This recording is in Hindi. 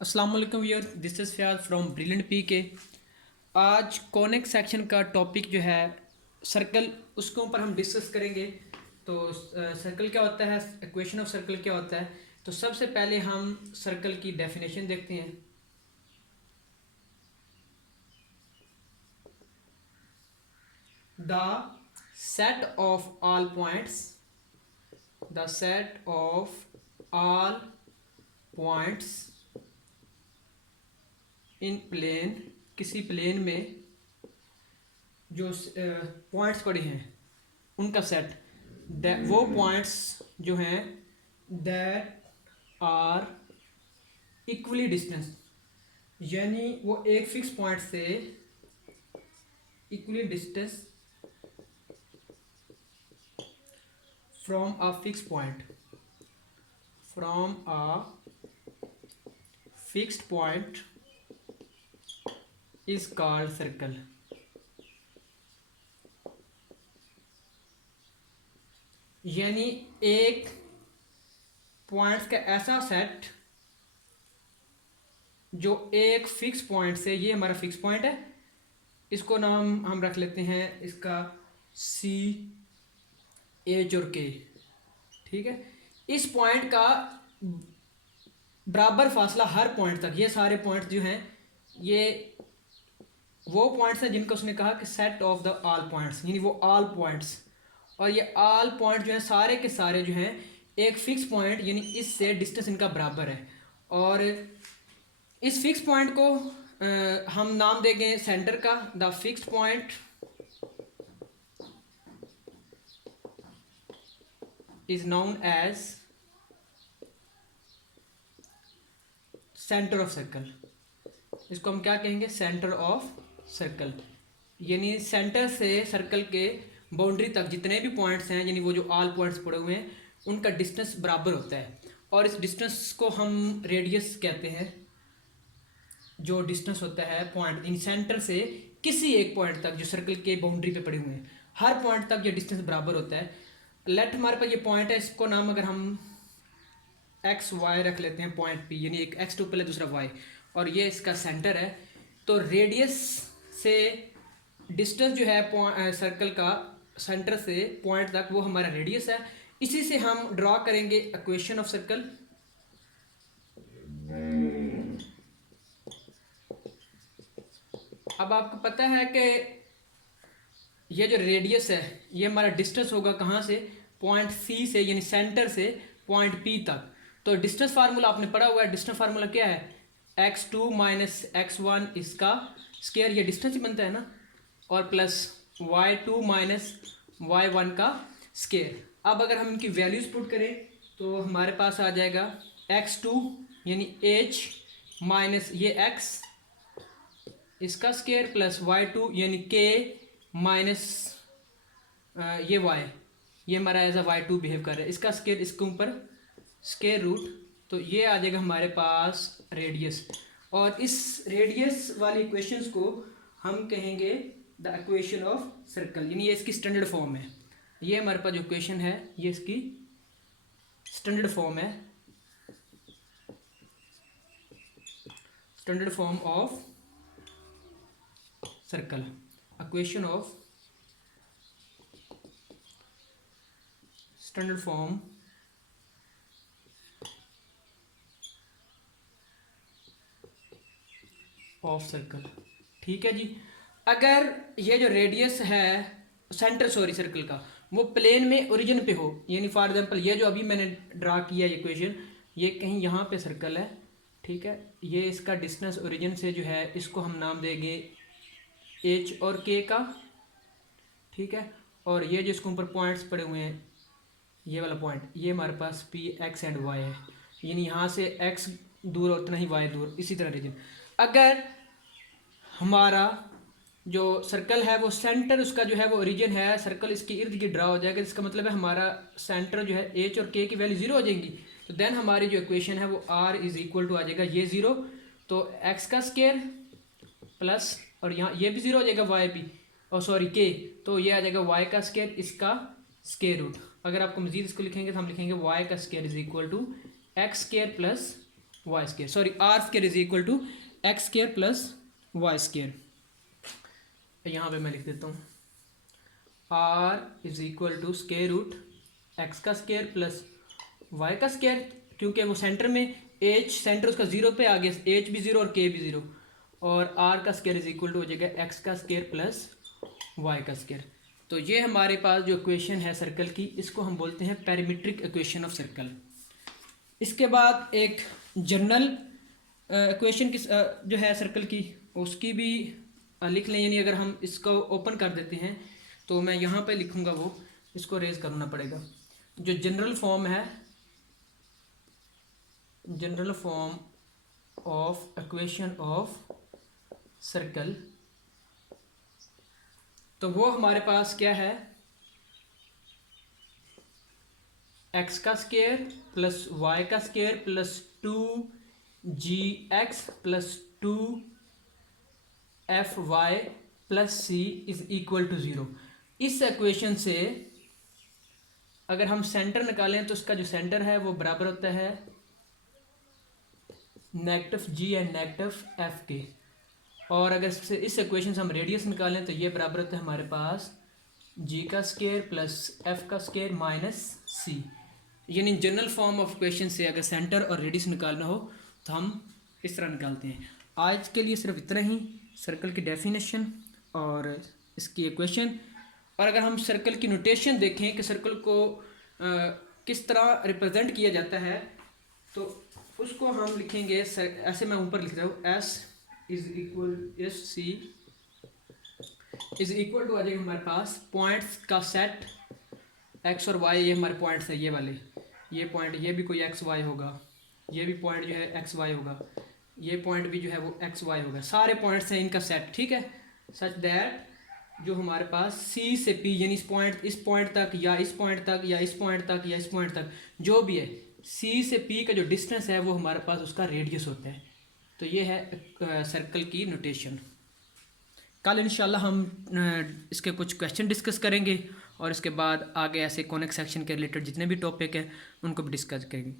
अस्सलाम वालेकुम viewers, this is Fayaz from brilliant P K. आज कॉनिक सेक्शन का टॉपिक जो है सर्कल, उसके ऊपर हम डिस्कस करेंगे। तो सर्कल क्या होता है, इक्वेशन ऑफ सर्कल क्या होता है। तो सबसे पहले हम सर्कल की डेफिनेशन देखते हैं। The set of all points, the set of all points in plane, किसी प्लेन में जो पॉइंट्स पड़े हैं उनका सेट, वो पॉइंट्स जो हैं दैट आर इक्वली डिस्टेंस, यानी वो एक फिक्स पॉइंट से equally distance from a fix point, from a fixed point is called circle. यानी एक पॉइंट्स का ऐसा सेट जो एक फिक्स पॉइंट से, ये हमारा फिक्स पॉइंट है, इसको नाम हम रख लेते हैं इसका सी, एच और के। ठीक है, इस पॉइंट का बराबर फासला हर पॉइंट तक, ये सारे पॉइंट्स जो हैं ये वो पॉइंट्स हैं जिनका उसने कहा कि set of the all points, यानी वो ऑल पॉइंट्स। और ये ऑल पॉइंट जो है सारे के सारे जो हैं एक फिक्स पॉइंट, यानी इससे डिस्टेंस इनका बराबर है। और इस फिक्स पॉइंट को हम नाम देंगे सेंटर का। The fix point is known as centre of circle. इसको हम क्या कहेंगे, सेंटर ऑफ सर्कल। यानी सेंटर से सर्कल के बाउंड्री तक जितने भी पॉइंट्स हैं, यानी वो जो ऑल पॉइंट्स पड़े हुए हैं, उनका डिस्टेंस बराबर होता है। और इस डिस्टेंस को हम रेडियस कहते हैं। जो डिस्टेंस होता है पॉइंट इन सेंटर से किसी एक पॉइंट तक जो सर्कल के बाउंड्री पे पड़े हुए हैं, हर पॉइंट तक ये डिस्टेंस बराबर होता है। लेट हमारे पास ये पॉइंट है, इसको नाम अगर हम एक्स वाई रख लेते हैं, पॉइंट पी, यानी एक एक्स टू पहले दूसरा वाई, और ये इसका सेंटर है। तो रेडियस से डिस्टेंस जो है सर्कल का सेंटर से पॉइंट तक, वो हमारा रेडियस है। इसी से हम ड्रॉ करेंगे इक्वेशन ऑफ सर्कल। अब आपको पता है कि ये जो रेडियस है ये हमारा डिस्टेंस होगा कहाँ से, पॉइंट सी से, यानी सेंटर से पॉइंट पी तक। तो डिस्टेंस फार्मूला आपने पढ़ा हुआ है। डिस्टेंस फार्मूला क्या है, x2 माइनस x1 इसका स्क्वायर, ये डिस्टेंस ही बनता है ना, और प्लस y2 माइनस y1 का स्क्वायर। अब अगर हम इनकी वैल्यूज पुट करें तो हमारे पास आ जाएगा x2 यानी h माइनस ये x इसका स्क्वायर प्लस y2 यानी k माइनस ये y, ये हमारा एज अ y2 बिहेव कर रहा है, इसका स्क्वायर, इसके ऊपर स्क्वायर रूट। तो ये आ जाएगा हमारे पास रेडियस। और इस रेडियस वाली इक्वेशंस को हम कहेंगे द इक्वेशन ऑफ सर्कल, यानी ये इसकी स्टैंडर्ड फॉर्म है। ये हमारे पास जो इक्वेशन है ये इसकी स्टैंडर्ड फॉर्म है, standard form of circle, equation of standard form of circle. ठीक है जी। अगर ये जो रेडियस है सेंटर, सॉरी सर्कल का, वो प्लेन में ओरिजिन पे हो, यानी फॉर एग्जांपल ये जो अभी मैंने ड्रा किया ये इक्वेशन, ये कहीं यहाँ पे सर्कल है। ठीक है, ये इसका डिस्टेंस ओरिजिन से जो है इसको हम नाम देंगे एच और के का। ठीक है, और ये जो इसके ऊपर पॉइंट्स पड़े हुए हैं, ये वाला पॉइंट, ये हमारे पास पी एक्स एंड वाई है, यानी यहाँ से एक्स दूर और उतना ही वाई दूर। इसी तरह रीजन, अगर हमारा जो सर्कल है वो सेंटर उसका जो है वो ओरिजिन है, सर्कल इसके इर्द गिर्द ड्रा हो जाएगा, इसका मतलब है हमारा सेंटर जो है एच और के की वैल्यू जीरो हो जाएंगी। तो देन हमारी जो इक्वेशन है वो आर इज इक्वल टू आ जाएगा ये जीरो, तो एक्स का स्क्वायर प्लस, और यहाँ ये भी जीरो हो जाएगा वाई भी, और सॉरी के, तो ये आ जाएगा वाई का स्क्वायर, इसका स्क्वायर रूट। अगर आपको मजीद इसको लिखेंगे तो हम लिखेंगे वाई का square is equal to X square plus Y square, sorry R square is equal to X square plus Y square. यहाँ पे मैं लिख देता हूँ R is equal to square root X का स्केयर प्लस वाई का स्केयर, क्योंकि वो सेंटर में एच सेंटर उसका जीरो पे आ गया, एच भी जीरो और के भी जीरो, और आर का स्केयर इज इक्वल टू हो जाएगा एक्स का स्केयर प्लस वाई का स्केयर। तो ये हमारे पास जो इक्वेशन है सर्कल की, इसको हम बोलते हैं पैरामीट्रिक इक्वेशन ऑफ सर्कल। इसके बाद एक जनरल इक्वेशन की जो है सर्कल की, उसकी भी लिख लें, यानी अगर हम इसको ओपन कर देते हैं तो मैं यहाँ पे लिखूँगा, वो इसको रेज करना पड़ेगा। जो जनरल फॉर्म है, general form of equation of circle, तो वो हमारे पास क्या है, एक्स का स्केयर प्लस वाई का square plus 2gx plus 2fy plus c is equal to 0। इस इक्वेशन से अगर हम सेंटर निकालें तो उसका जो सेंटर है वो बराबर होता है negative g and negative f के, और अगर इस इक्वेशन से हम रेडियस निकालें तो ये बराबर होता है हमारे पास g का स्केयर प्लस f का स्केयर माइनस c। यानी जनरल फॉर्म ऑफ इक्वेशन से अगर सेंटर और रेडियस निकालना हो तो हम इस तरह निकालते हैं। आज के लिए सिर्फ इतना ही, सर्कल की डेफिनेशन और इसकी इक्वेशन। और अगर हम सर्कल की नोटेशन देखें कि सर्कल को किस तरह रिप्रेजेंट किया जाता है, तो उसको हम लिखेंगे ऐसे, मैं ऊपर लिख रहा हूँ S is equal S C is equal to आ जाएगा हमारे पास पॉइंट्स का सेट एक्स और वाई, ये हमारे पॉइंट्स हैं, ये वाले, ये पॉइंट, ये भी कोई एक्स वाई होगा, ये भी पॉइंट जो है एक्स वाई होगा, ये पॉइंट भी जो है वो एक्स वाई होगा, सारे पॉइंट्स हैं इनका सेट, ठीक है। सच दैट जो हमारे पास सी से पी, यानी इस पॉइंट तक या इस पॉइंट तक या इस पॉइंट तक या इस पॉइंट तक जो भी है, सी से पी का जो डिस्टेंस है वो हमारे पास उसका रेडियस होता है। तो ये है सर्कल की नोटेशन। कल इंशाल्लाह हम इसके कुछ क्वेश्चन डिस्कस करेंगे और इसके बाद आगे ऐसे कॉनिक सेक्शन के रिलेटेड जितने भी टॉपिक हैं उनको भी डिस्कस करेंगे।